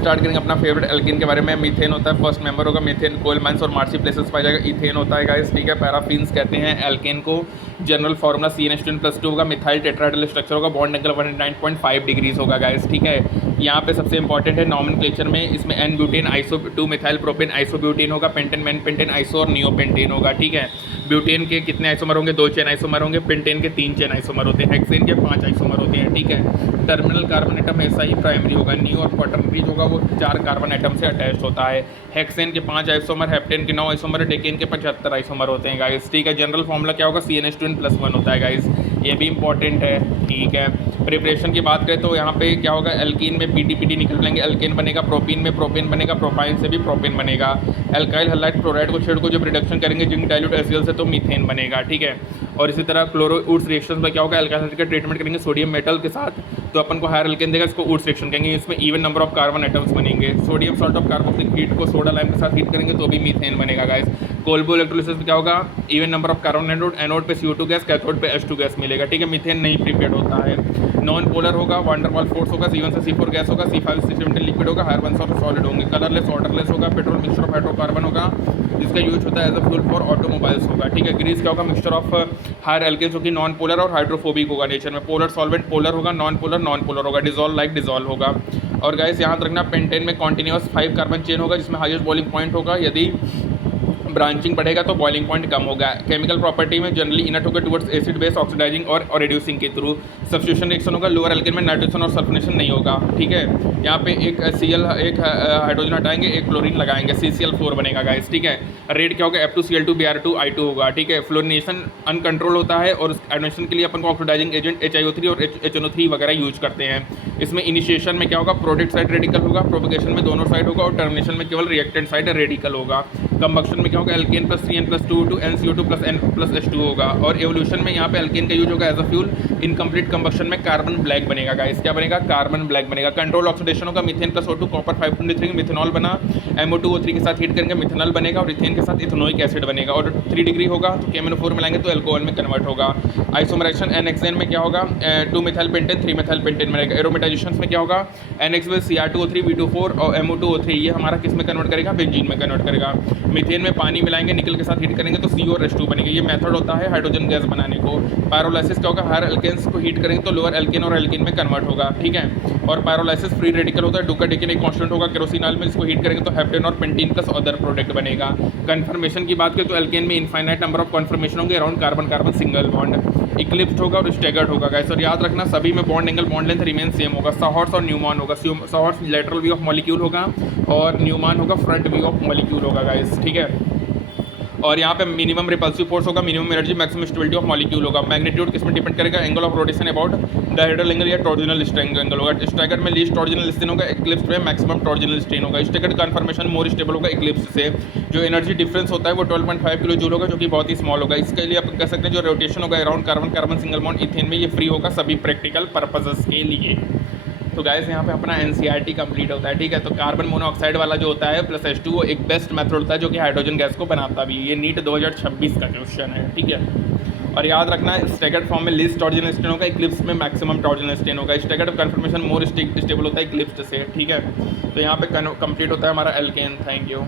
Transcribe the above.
Start करेंगे अपना favourite alkene के बारे में। मीथेन होता है फर्स्ट मेंबर होगा, मीथेन कोयल माइंस और मार्सी प्लेसेस पाया जाएगा। इथेन होता है गाइस, ठीक है। पैराफिन्स कहते हैं एल्केन को। जनरल फार्मूला CnH2n+2 होगा। मिथाइल टेट्राहेड्रल स्ट्रक्चर होगा। बॉन्ड एंगल 109.5 डिग्रीज होगा गाइस, ठीक है। यहाँ पे सबसे इंपॉर्टेंट है नॉमेनक्लेचर में, इसमें n butane iso 2 methyl propane isobutane होगा। पेंटेन मेन पेंटेन आइसो और नियोपेंटेन होगा, ठीक है। ब्यूटेन के कितने आइसोमर होंगे? 2 चेन आइसोमर होंगे। पेंटेन के 3 चेन आइसोमर होते हैं। हेक्सेन के 5 आइसोमर होते हैं, ठीक है। टर्मिनल कार्बन एटम ऐसा ही प्राइमरी होगा। न्यू और क्वाटर्नरी होगा वो 4 कार्बन एटम से अटैच होता है। हेक्सेन के 5 आइसोमर, हेप्टेन के 9 आइसोमर, डेकेन के 75 आइसोमर होते हैं गाइस, ठीक है। जनरल फॉर्मूला क्या होगा? CnH2n+1 होता है गाइस, ये भी इंपॉर्टेंट है, ठीक है। प्रिपरेशन की बात करें तो यहाँ पे क्या होगा? एल्कीन में PDPD निकल लेंगे, एल्केन बनेगा। प्रोपीन में प्रोपेन बनेगा, प्रोपाइन से भी प्रोपेन बनेगा। एल्काइल हलाइड क्लोराइड को छेड़ को जब रिडक्शन करेंगे जिंक डाइल्यूट HCl से तो मीथेन बनेगा, ठीक है। और इसी तरह क्लोरो ऊड्स रिएक्शन में क्या होगा? एल्काइल का ट्रीटमेंट करेंगे सोडियम मेटल के साथ तो अपन को हायर एल्केन देगा, इसको ऊड्स रिएक्शन कहेंगे। इसमें even number of carbon atoms बनेंगे। Sodium salt of carboxylic heat को सोडा लाइम के साथ हीट करेंगे तो भी मीथेन बनेगा गाइस। कोल्बो इलेक्ट्रोलिसिस में क्या होगा? Even number of carbon anode पे CO2 गैस, कैथोड पे H2 गैस मिलेगा, ठीक है। मीथेन नहीं प्रिपेयर्ड होता है। नॉन पोलर होगा, वांडरवाल फोर्स होगा, C1 से C4 गैस होगा, C5 से C17 लिक्विड होगा, हायर और सॉलिड होंगे। कलरलेस वाटरलेस होगा। पेट्रोल मिक्सचर ऑफ हाइड्रोकार्बन होगा जिसका यूज होता है as a fuel for automobiles होगा, ठीक है। ग्रीस क्या होगा? मिक्सचर ऑफ हायर एल्केन्स होगी, नॉन पोलर और हाइड्रोफोबिक होगा नेचर में। पोलर सॉल्वेंट पोलर होगा, नॉन पोलर होगा। डिजॉल्व लाइक डिजॉल्व होगा। और गाइस यहाँ रखना पेंटेन में कॉन्टिन्यूस 5 कार्बन चेन होगा जिसमें हाईएस्ट बॉइलिंग पॉइंट होगा। यदि ब्रांचिंग बढ़ेगा तो बॉइलिंग पॉइंट कम होगा। केमिकल प्रॉपर्टी में जनरली इनर्ट होगा टुवर्ड्स एसिड बेस ऑक्सीडाइजिंग और रिड्यूसिंग के थ्रू। सब्स्टिट्यूशन रिएक्शन होगा। लोअर एल्केन में नाइट्रोजन और सल्फोनेशन नहीं होगा, ठीक है। यहाँ पे एक Cl एक हाइड्रोजन हटाएंगे, एक क्लोरीन लगाएंगे, CCl4 बनेगा गाइस, ठीक है। रेट क्या होगा? F2Cl2Br2I2 होगा, ठीक है। फ्लोरिनेशन अनकंट्रोल होता है और एडमिशन के लिए अपन को ऑक्सीडाइजिंग एजेंट HiO3 और HNO3 वगैरह यूज करते हैं। इसमें इनिशिएशन में क्या होगा? प्रोडक्ट साइड रेडिकल होगा। प्रोपगेशन में दोनों साइड होगा और टर्मिनेशन में केवल रिएक्टेंट साइड रेडिकल होगा। कंबक्शन में क्या होगा? Alkene plus CN+2 to NCO2 plus N+H2 होगा। और एवोल्यूशन में यहाँ पे एल्केन का यूज होगा as a fuel. Incomplete combustion में कार्बन ब्लैक बनेगा गाइस, क्या बनेगा? कार्बन ब्लैक बनेगा। कंट्रोल ऑक्सीडेशन होगा। Methane plus O2 copper 523 methanol बना। MO2O3 के साथ हीट करेंगे मिथेनॉल बनेगा और इथेन के साथ इथेनोइक एसिड बनेगा। और 3 डिग्री होगा तो KMnO4 मिलाएंगे तो एल्कोहल में कन्वर्ट होगा। आइसोमराइजेशन NHN में क्या होगा? 2 मिथाइल पेंटेन 3 मिथाइल पेंटेन बनेगा। एरोमेटाइजेशन में क्या होगा? NX में Cr2O3 V2O4 और MO2O3 ये हमारा किस में कन्वर्ट करेगा? बेंजीन में कन्वर्ट करेगा। मीथेन में पानी मिलाएंगे निकल के साथ हीट करेंगे तो CO और H2 बनेंगे। ये मेथड होता है हाइड्रोजन गैस बनाने को। पायरोलाइसिस क्या होगा? हायर एल्केन्स को हीट करेंगे तो लोअर एल्केन और एल्केन में कन्वर्ट होगा, ठीक है। और पायरोलाइसिस फ्री रेडिकल होता है। डुकाडेकिन एक कांस्टेंट होगा। केरोसिन ऑयल में इसको हीट करेंगे तो हेप्टेन और पेंटीन प्लस अदर प्रोडक्ट बनेगा। कन्फर्मेशन की बात करें तो एल्केन में इनफाइनाइट नंबर ऑफ कन्फर्मेशन होंगे around carbon carbon single bond. Eclipsed होगा और स्टैगर्ड होगा गाइस। और याद रखना सभी में bond angle bond length remain same होगा। सॉहर्ट्ज़ और न्यूमैन होगा। सॉहर्ट्ज़ लेटरल व्यू ऑफ मॉलिक्यूल होगा और न्यूमैन होगा फ्रंट व्यू ऑफ मॉलिक्यूल होगा गाइस, ठीक है। और यहाँ पे मिनिमम रिपल्सिव फोर्स होगा, minimum energy, maximum stability of molecule होगा। मैग्नीट्यूड किस में डिपेंड करेगा? Angle of rotation about dihedral angle या टॉर्जिनल स्ट्रेन एंगल होगा। स्टैगर्ड में लीस्ट टॉर्जिनल स्ट्रेन होगा, इक्लिप्स में मैक्सिमम टॉर्जिनल स्ट्रेन होगा। स्टैगर्ड कन्फर्मेशन मोर स्टेबल होगा इक्लिप्स से। जो एनर्जी डिफरेंस होता है वो 12.5 किलो जूल होगा जो कि बहुत ही स्मॉल होगा। इसके लिए अपन कह सकते हैं जो रोटेशन होगा around carbon carbon single bond ethane में, ये फ्री होगा सभी प्रैक्टिकल पर्पजेस के लिए। तो गाइस यहाँ पे अपना NCERT कंप्लीट होता है, ठीक है। तो कार्बन मोनोऑक्साइड वाला जो होता है प्लस H2 वो एक बेस्ट मेथड होता है जो कि हाइड्रोजन गैस को बनाता भी है। ये नीट 2026 का क्वेश्चन है, ठीक है। और याद रखना स्टैगर्ड फॉर्म में लीस्ट टॉर्जिनल स्ट्रेन होगा, इक्लिप्स में मैक्सिमम टॉर्जिनल स्ट्रेन होगा। स्टैगर्ड कन्फर्मेशन मोर स्टेबल होता है इक्लिप्स से, ठीक है। तो यहाँ पे कंप्लीट होता है हमारा एल्केन। Thank you.